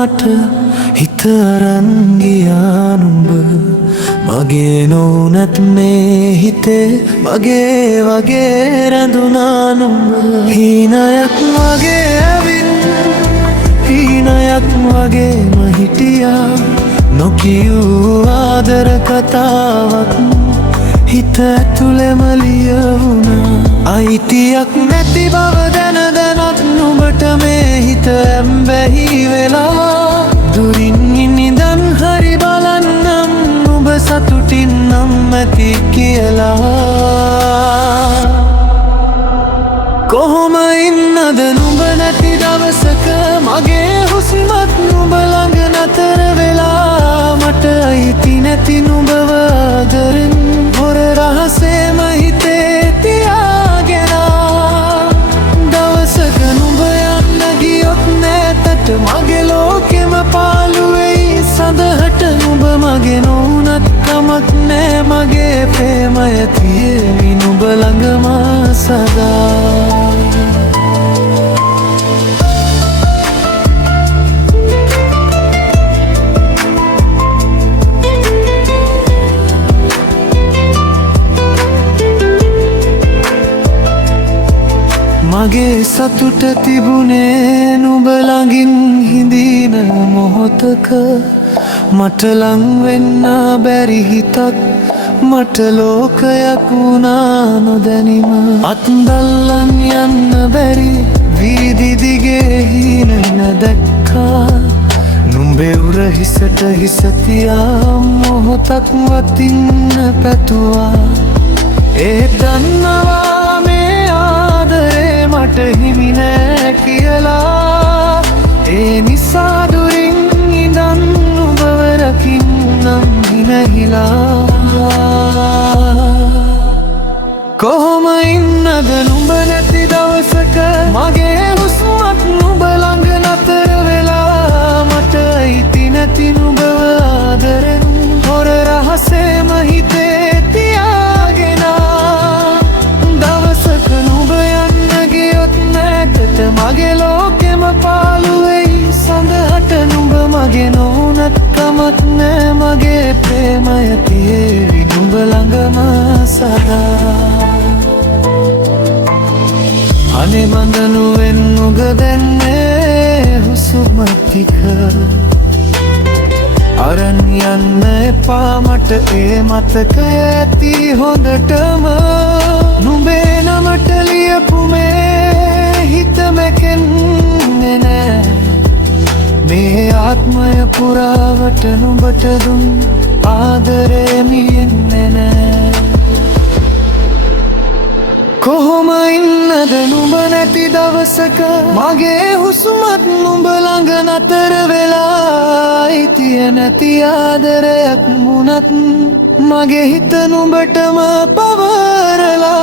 මාට හිත අරන් ගියා නුඹ මගේ නොවුනත් මේ හිතේ මගේ වගේ රැඳුනා නුඹ හීනයක් වගේ ඇවිත් හීනයක් වගේම හිටියා නොකියූ ආදර කතාවක් හිත ඇතුළෙම ලියවුණා අයිතියක් නැති බව දැන දැනත් නුඹට මේ හිත ඇම්බැහි වෙලා දුරින් ඉඳන් හරි බලන්නම් නුඹ සතුටින් නම් ඇති කියලා කොහොම ඉන්නද නුඹ නැති දවසක මගේ හුස්මත් නුඹ ළඟ නතර වෙලා මට අයිති නැති නුඹව ආදරෙන් හොර රහසේම හිතේ තියාගෙන දවසක නුඹ යන්න ගියොත් නැතට මගේ ලෝකෙම පාළු වෙයි සඳහට නුඹ මගේ නොවුනත් කමක් නෑ මගේ ප්‍රේමය තියෙවි නුඹ ළඟම සදා මගේ සතුට තිබුණේ නුඹ ළඟින් හිඳින මොහොතක මට ලං වෙන්න බැරි හිතක් මට ලෝකයක් වුණා නොදැනීම අත්දල්ලන් යන්න බැරි වීදි දිගේ හීන දැක්කා නුඹේ උර හිසට හිස තියා මොහොතක් වතින්න පැතුවා ඒ දන්නවා මේ ආදරේ මට හිමි නෑ කියලා ඒ නිසා දුරින් ඉඳන් නුඹව රකින්නම් හිනහිලා කොහොම ඉන්නද නුඹ නැති දවසක මගේ හුස්මත් නුඹ ළඟ නතර වෙලා මට අයිති නැති නුඹව ආදරෙන් හොර රහසේම හිතේ තියාගෙන දවසක නුඹ යන්න ගියොත් නැතට මගේ ලෝකෙම පාළු වෙයි සඳහට නුඹ මගේ නොවුනත් කමක් නෑ මගේ ප්‍රේමය තියෙවි නුඹ ළඟම සදා අනේ බඳනුවෙන් නුග දැන්නේ හුස්ම ටික අරන් යන්න එපා මට ඒ මතකය ඇති හොඳටම නුඹේ නමට ලියපු මේ හිත මැකෙන්නේ නෑ මේ ආත්මය පුරාවට නුඹට දුන් ආදරේ මියෙන්නේ නෑ කොහොම ඉන්නද නුඹ නැති දවසක මගේ හුස්මත් නුඹ ළඟ නතර වෙලා අයිතිය නැති ආදරයක් වුණත් මගේ හිත නුඹටම පවරලා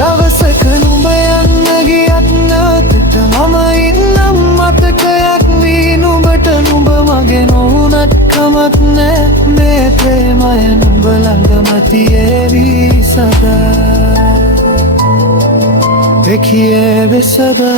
දවසක නුඹ යන්න ගියත් නැතට මම ඉන්නම් මතකයක් වී නුඹට නුඹ මගේ නොවුනත් කමක් නෑ මේ ප්‍රේමය නුඹ ළඟම තියෙවි සදා देखिए वे सदा